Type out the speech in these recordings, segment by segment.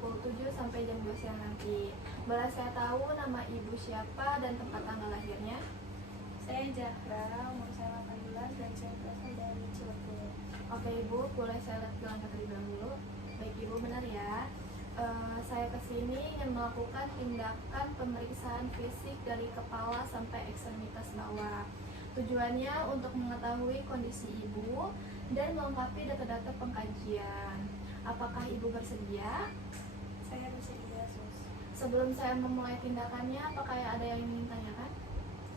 pukul 7 sampai jam 2 siang nanti. Boleh saya tahu nama ibu siapa dan tempat tanggal lahirnya? Saya Zahra, umur saya 8 bulan dan saya berasal dari Cirebon. Oke ibu, boleh saya lihat gelang terlebih dahulu. Baik ibu, benar ya. Saya kesini ingin melakukan tindakan pemeriksaan fisik dari kepala sampai ekstremitas bawah. Tujuannya untuk mengetahui kondisi ibu dan melengkapi data-data pengkajian. Apakah ibu bersedia? Saya bersedia, Sus. Sebelum saya memulai tindakannya, apakah ada yang ingin tanyakan?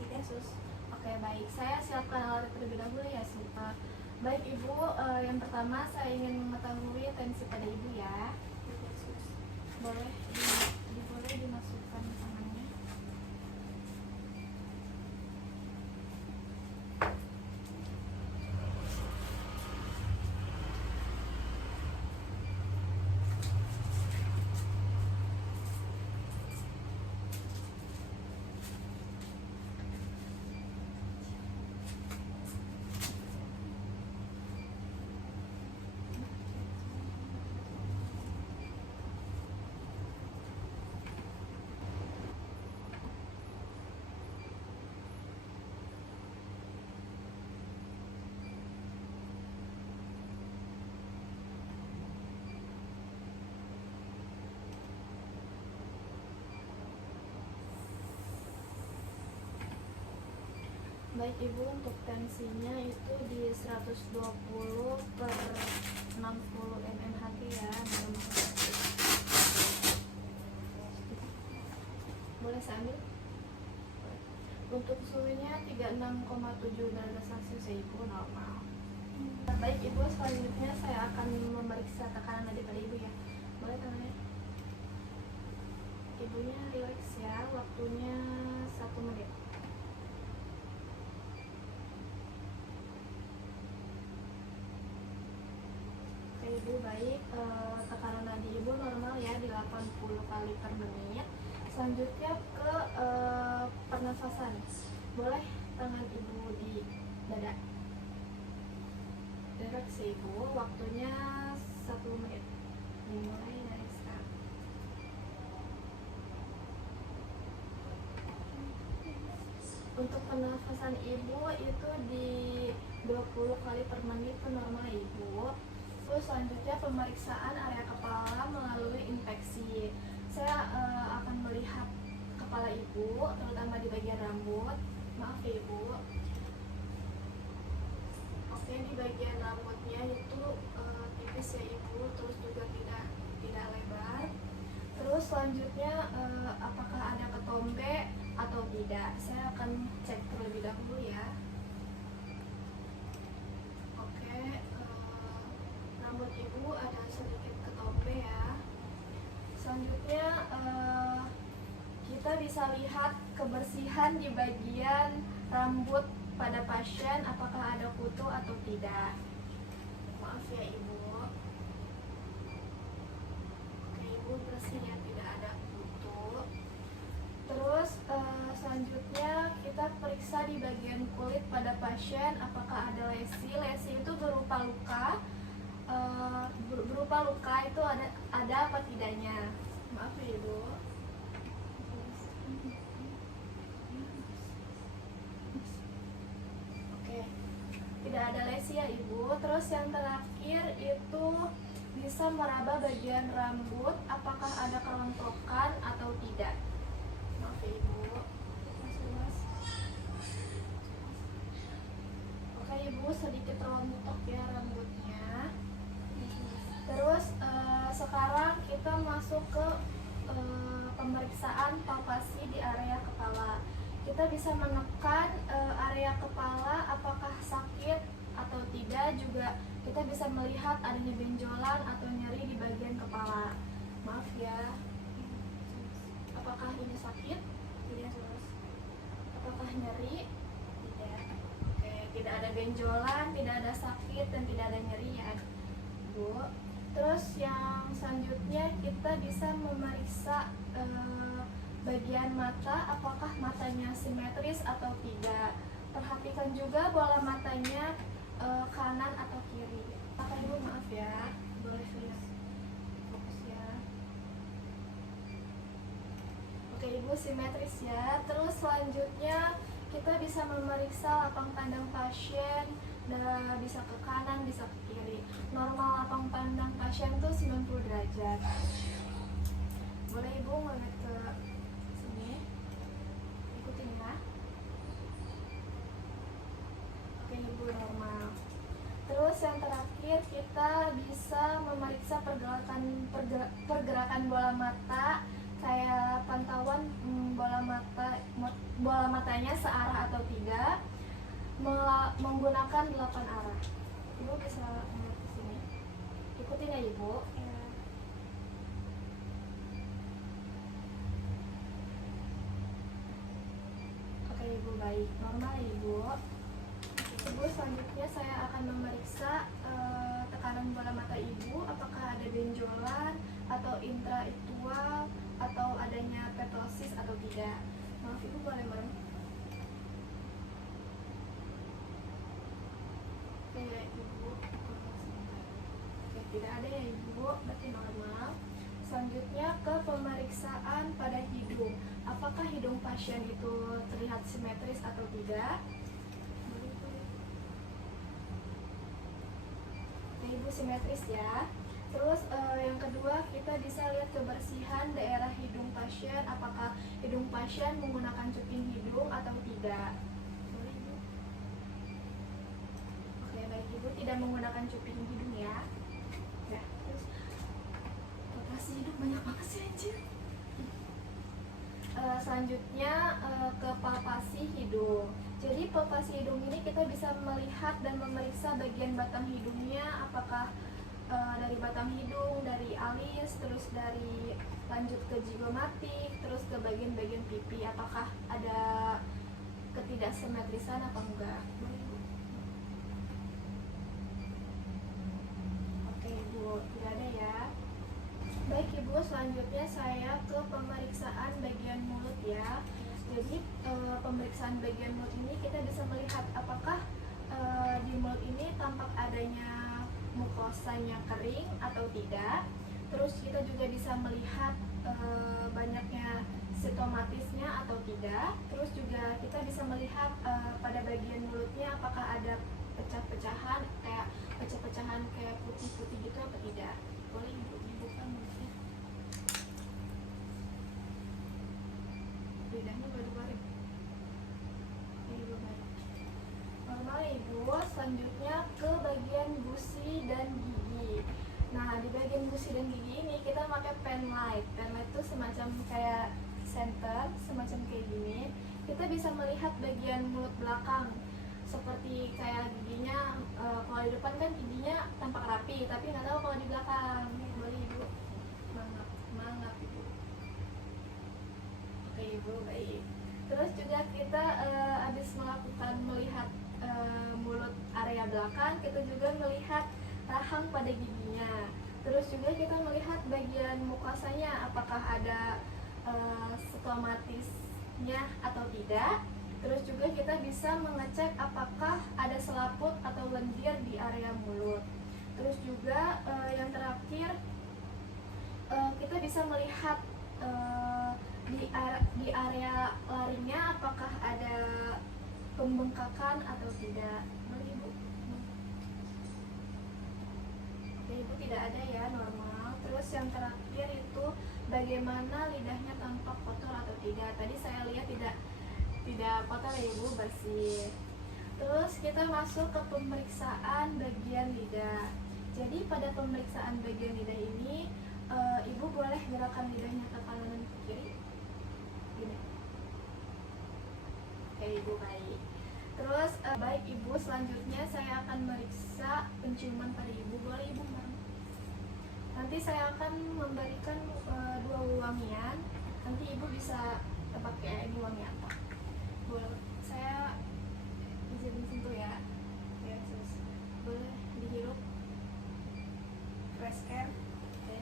Tidak, Sus. Oke, baik. Saya siapkan alat terlebih dahulu ya, Sus. Baik ibu, yang pertama saya ingin mengetahui tensi pada ibu ya. Tidak, Sus. Boleh dimasukkan tangannya. Baik ibu, untuk tensinya itu di 120/60 mmHg ya. Boleh saya ambil? Untuk suhunya 36,7 derajat Celcius ya ibu, normal. Baik ibu, selanjutnya saya akan memeriksa tekanan nadi pada ibu ya. Boleh tangannya? Ibunya relax ya, waktunya 1 menit. Ibu baik, tekanan nadi ibu normal ya di 80 kali per menit. Selanjutnya ke pernafasan. Boleh tangan ibu di dada. Relax ibu, waktunya 1 menit. Dimulai dari sekarang. Untuk pernafasan ibu itu di 20 kali per menit itu normal ibu. Terus selanjutnya pemeriksaan area kepala melalui infeksi. Saya akan melihat kepala ibu, terutama di bagian rambut. Maaf ya ibu. Oke, di bagian rambutnya itu tipis ya ibu, terus juga tidak lebar. Terus selanjutnya apakah ada ketombe atau tidak? Saya akan cek terlebih dahulu ya. Rambut ibu ada sedikit ketombe ya. Selanjutnya kita bisa lihat kebersihan di bagian rambut pada pasien, apakah ada kutu atau tidak. Maaf ya ibu. Oke ibu, bersih ya, tidak ada kutu. Terus selanjutnya kita periksa di bagian kulit pada pasien, apakah ada lesi. Lesi itu berupa luka. Itu ada apa tidaknya. Maaf ya ibu. Oke, tidak ada lesi ya ibu. Terus yang terakhir itu bisa meraba bagian rambut, apakah ada kerontokan atau tidak. Maaf ya ibu. Oke ibu, sedikit rontok ya rambutnya. Terus sekarang kita masuk ke pemeriksaan palpasi di area kepala. Kita bisa menekan area kepala apakah sakit atau tidak. Juga kita bisa melihat adanya benjolan atau nyeri di bagian kepala. Maaf ya. Apakah ini sakit? Tidak, Sus. Apakah nyeri? Tidak. Oke, tidak ada benjolan, tidak ada sakit, dan tidak ada nyeri ya Bu. Terus yang selanjutnya kita bisa memeriksa bagian mata, apakah matanya simetris atau tidak. Perhatikan juga bola matanya kanan atau kiri. Apakah ibu, maaf ya, boleh lihat fokus ya. Oke ibu, simetris ya. Terus selanjutnya kita bisa memeriksa lapang pandang pasien. Nah, bisa ke kanan, bisa ke kiri. Normal lapang pandang pasien itu 90 derajat. Boleh ibu ngeliat ke sini, ikutin ya. Oke ibu, normal. Terus yang terakhir kita bisa memeriksa pergerakan bola mata, kayak pantauan bola matanya searah atau tidak, menggunakan 8 arah. Ibu bisa melihat di sini. Ikutin ya ibu. Ya. Oke ibu, baik, normal ya ibu. Ibu, selanjutnya saya akan memeriksa tekanan bola mata ibu, apakah ada benjolan atau intraiktual atau adanya petosis atau tidak. Maaf ibu, boleh merem. Oke ya ibu. Oke, tidak ada ya ibu, berarti normal. Selanjutnya ke pemeriksaan pada hidung. Apakah hidung pasien itu terlihat simetris atau tidak? Ibu, simetris ya. Terus yang kedua, kita bisa lihat kebersihan daerah hidung pasien, apakah hidung pasien menggunakan cuping hidung atau tidak. Boleh ibu? Oke baik ibu, tidak menggunakan cuping hidung ya. Ya, terus palpasi hidung banyak banget sih anjir. Selanjutnya ke palpasi hidung. Jadi palpasi hidung ini kita bisa melihat dan memeriksa bagian batang hidungnya, apakah dari batang hidung, dari alis, terus dari lanjut ke zigomatik, terus ke bagian-bagian pipi, apakah ada ketidaksimetrisan atau enggak. Oke ibu, tidak ada ya. Baik ibu, selanjutnya saya ke pemeriksaan bagian mulut ya. Jadi pemeriksaan bagian mulut ini kita bisa melihat apakah di mulut ini tampak adanya mukosanya kering atau tidak. Terus kita juga bisa melihat banyaknya sitomatisnya atau tidak. Terus juga kita bisa melihat pada bagian mulutnya apakah ada pecah-pecahan, kayak pecah-pecahan kayak putih-putih gitu atau tidak. Boleh ibu dibuka mulutnya. Lidahnya baru-baru. Ibu, baik. Normal ibu. Selanjutnya ke bagian gusi dan gigi. Nah, di bagian gusi dan gigi ini kita pakai pen light. Pen light itu semacam kayak center, semacam kayak gini. Kita bisa melihat bagian mulut belakang, seperti kayak giginya. Kalau di depan kan giginya tampak rapi, tapi nggak tahu kalau di belakang. Boleh ibu? Mangap ibu. Oke ibu, baik. Terus juga kita habis melihat mulut area belakang, kita juga melihat rahang pada giginya. Terus juga kita melihat bagian mukosanya, apakah ada stomatisnya atau tidak. Terus juga kita bisa mengecek apakah ada selaput atau lendir di area mulut. Terus juga yang terakhir, kita bisa melihat di area larinya apakah ada pembengkakan atau tidak. Boleh ibu? Oke ibu, tidak ada ya, normal. Terus yang terakhir itu bagaimana lidahnya tampak kotor atau tidak. Tadi saya lihat tidak kotor ya ibu, bersih. Terus kita masuk ke pemeriksaan bagian lidah. Jadi pada pemeriksaan bagian lidah ini ibu boleh gerakan lidahnya ke kanan dan ke kiri. Gini. Oke ibu, baik. Terus baik ibu, selanjutnya saya akan meriksa penciuman pada ibu. Boleh ibu? Nanti saya akan memberikan 2 wangian. Nanti ibu bisa tebak ya ini wangi apa. Boleh saya izin sentuh ya. Ya, terus boleh dihirup. Fresh air. Oke.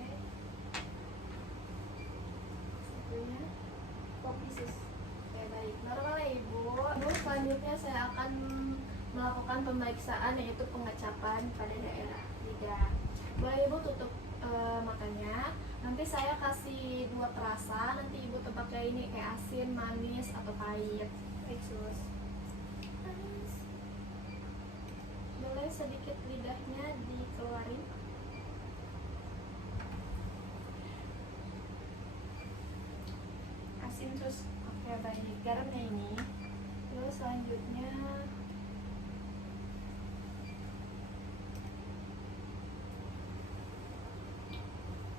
Satunya kopi sus. Oke baik, normal ya ibu. Ibu, selanjutnya saya akan melakukan pemeriksaan, yaitu pengecapan pada daerah lidah. Boleh ibu tutup matanya. Nanti saya kasih 2 perasa, nanti ibu tebaknya ini kayak asin, manis, atau pahit. Baik, sus. Manis. Boleh sedikit lidahnya dikeluarin. Asin, sus. Oke, baik. Garamnya ini. Terus selanjutnya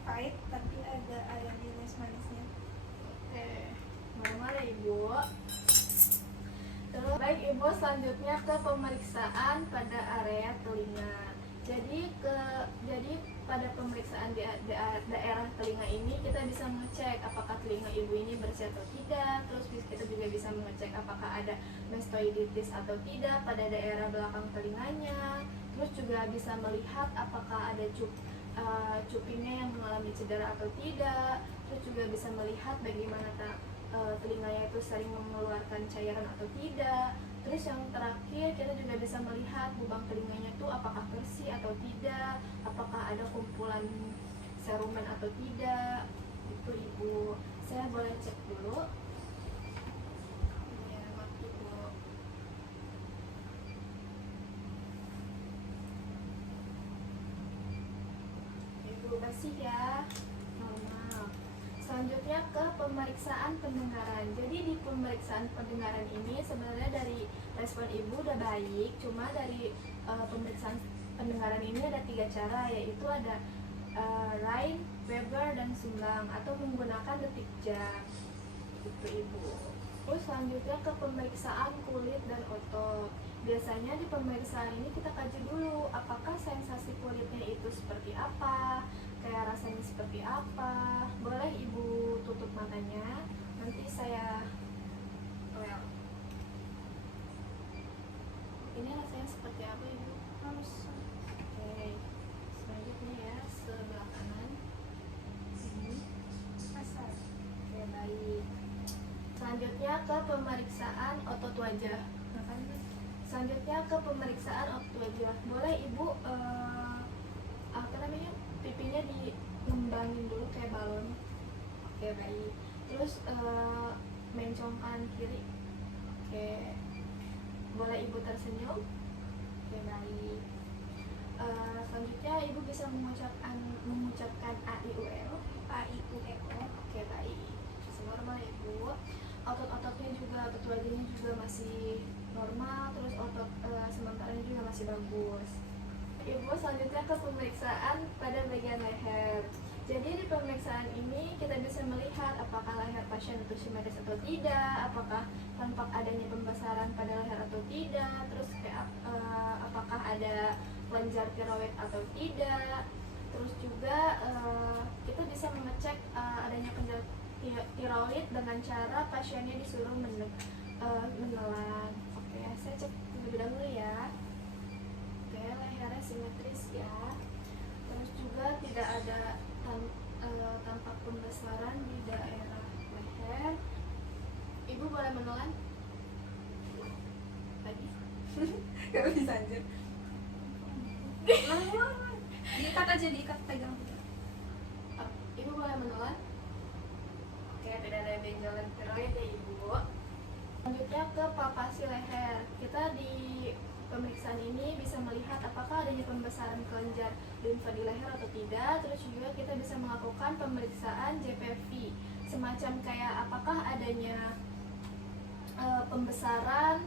Pahit, tapi ada nilai manisnya. oke, normal ya ibu. Terus baik ibu, selanjutnya ke pemeriksaan pada area telinga. Jadi pada pemeriksaan di daerah telinga ini kita bisa mengecek apakah telinga ibu ini bersih atau tidak. Terus kita juga bisa mengecek apakah ada mastoiditis atau tidak pada daerah belakang telinganya. Terus juga bisa melihat apakah ada cupingnya yang mengalami cedera atau tidak. Terus juga bisa melihat bagaimana telinganya itu sering mengeluarkan cairan atau tidak. Terus yang terakhir kita juga bisa melihat lubang telinganya itu apakah bersih atau tidak, apakah ada kumpulan serumen atau tidak. Itu ibu, saya boleh cek dulu. Ya, maaf ibu. Ibu bersih ya, normal. Selanjutnya ke pemeriksaan pendengaran. Jadi di pemeriksaan pendengaran ini sebenarnya dari respon ibu udah baik, cuma dari pemeriksaan pendengaran ini ada 3 cara, yaitu ada Rhine, Weber, dan Sumbang, atau menggunakan detik jam. Itu ibu. Terus selanjutnya ke pemeriksaan kulit dan otot. Biasanya di pemeriksaan ini kita kaji dulu apakah sensasi kulitnya itu seperti apa, kayak rasanya seperti apa. Boleh ibu tutup matanya, nanti saya ini rasanya seperti apa ibu? Halus. Oke, selanjutnya ya sebelah kanan ini. Asal. Oke, baik. Selanjutnya ke pemeriksaan otot wajah. Selanjutnya ke pemeriksaan otot wajah. Boleh ibu pipinya dikembangin dulu kayak balon. Oke, baik. Terus mencongkan kiri. Oke, boleh ibu tersenyum. Oke, baik. Selanjutnya ibu bisa mengucapkan a i u e o. Oke, baik. Masih normal ya ibu. Otot-ototnya juga, otot wajahnya juga masih normal. Terus otot sementaranya juga masih bagus. Ibu, selanjutnya ke pemeriksaan pada bagian leher. Jadi di pemeriksaan ini kita bisa melihat apakah leher pasien itu simetris atau tidak, apakah tampak adanya pembesaran pada leher atau tidak, terus apakah ada kelenjar tiroid atau tidak. Terus juga kita bisa mengecek adanya kelenjar tiroid dengan cara pasiennya disuruh menelan. Oke, saya cek terlebih dahulu ya. Oke, lehernya simetris ya. Terus juga tidak ada tampak pembesaran di daerah leher. Ibu boleh menelan lagi. Gak bisa anjir. Diikat aja, diikat, pegang. Ibu boleh menelan. Oke, tidak ada benjolan tiroid ya ibu. Selanjutnya ke palpasi leher. Kita di pemeriksaan ini bisa melihat apakah adanya pembesaran kelenjar limfa di leher atau tidak. Terus juga kita bisa melakukan pemeriksaan JPV, semacam kayak apakah adanya pembesaran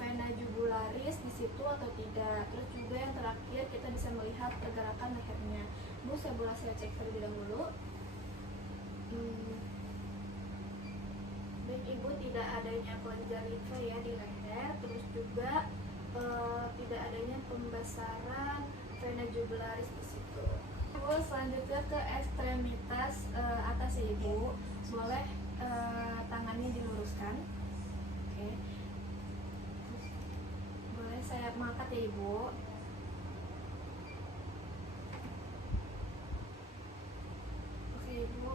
vena jugularis di situ atau tidak. Terus juga yang terakhir kita bisa melihat pergerakan lehernya. Bu, saya cek terlebih dahulu. Baik ibu, tidak adanya kelenjar limfa ya di leher. Terus juga tidak adanya pembesaran vena jugularis di situ. Ibu, selanjutnya ke ekstremitas atas ya ibu. Boleh tangannya diluruskan. Oke. Boleh saya mengangkat ya ibu. Oke ibu.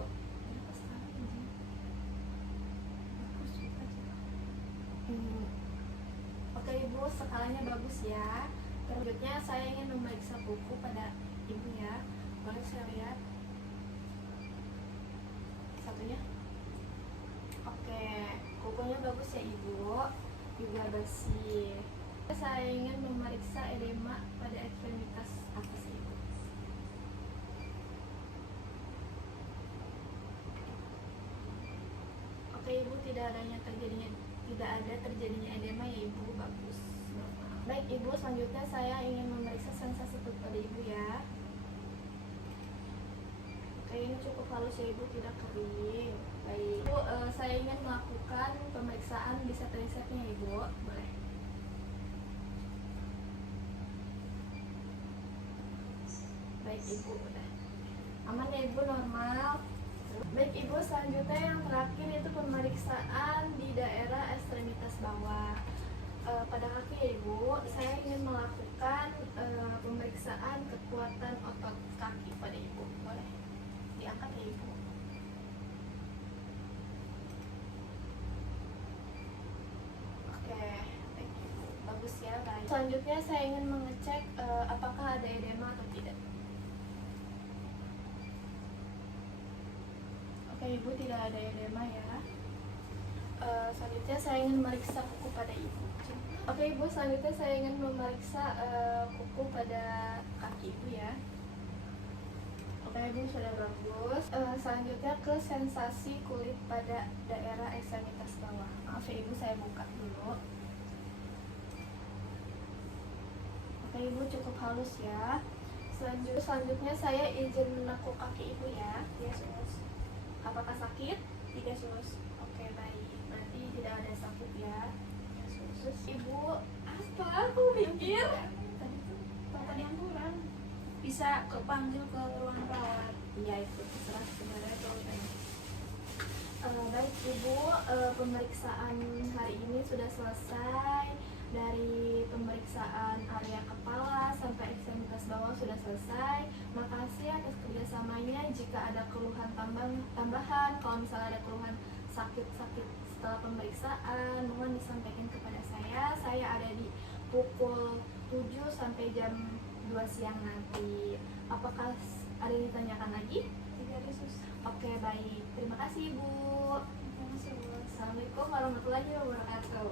Oke ibu, skalanya bagus ya. Selanjutnya saya ingin memeriksa kuku pada ibu ya. Boleh saya lihat? juga basi. Saya ingin memeriksa edema pada ekstremitas atas ibu. Oke ibu, tidak ada terjadinya edema ya ibu, bagus. Baik ibu, selanjutnya saya ingin memeriksa sensasi perut pada ibu ya. Oke, ini cukup halus ya ibu, tidak kering. Baik ibu, saya ingin melakukan pemeriksaan bisa tricepsnya ibu, boleh. Baik ibu, udah aman ya ibu, normal. Baik ibu, selanjutnya yang terakhir itu pemeriksaan di daerah ekstremitas bawah. Pada kaki ya ibu, saya ingin melakukan pemeriksaan kekuatan otot kaki pada ibu, boleh diangkat ya ibu. Oke, baik ibu, bagus ya, baik. Selanjutnya saya ingin mengecek apakah ada edema atau tidak. Oke ibu, tidak ada edema ya. Selanjutnya saya ingin memeriksa kuku pada ibu. Oke ibu, selanjutnya saya ingin memeriksa kuku pada kaki ibu ya. Oke ibu, sudah bagus. Selanjutnya ke sensasi kulit pada daerah ekstremitas bawah. Maaf ya ibu, saya buka dulu. Oke ibu, cukup halus ya. Selanjutnya saya izin menekuk kaki ibu ya. Ya sus. Apakah sakit? Tidak sus. Oke baik, berarti tidak ada sakit ya. Ya sus. Ibu, apa? Aku mikir Tadi yang kurang bisa kepanggil ke ruang rawat. ya itu terserah sebenarnya kalau tanya. Baik ibu, pemeriksaan hari ini sudah selesai. Dari pemeriksaan area kepala sampai ekstremitas bawah sudah selesai. Makasih atas kerjasamanya. Jika ada keluhan tambahan, kalau misalnya ada keluhan sakit-sakit setelah pemeriksaan, mohon disampaikan kepada saya. Saya ada di pukul 7 sampai jam 2 siang nanti. Apakah ada yang ditanyakan lagi? Tidak ada sus. Oke baik, terima kasih ibu. Terima kasih, Bu. Assalamualaikum warahmatullahi wabarakatuh.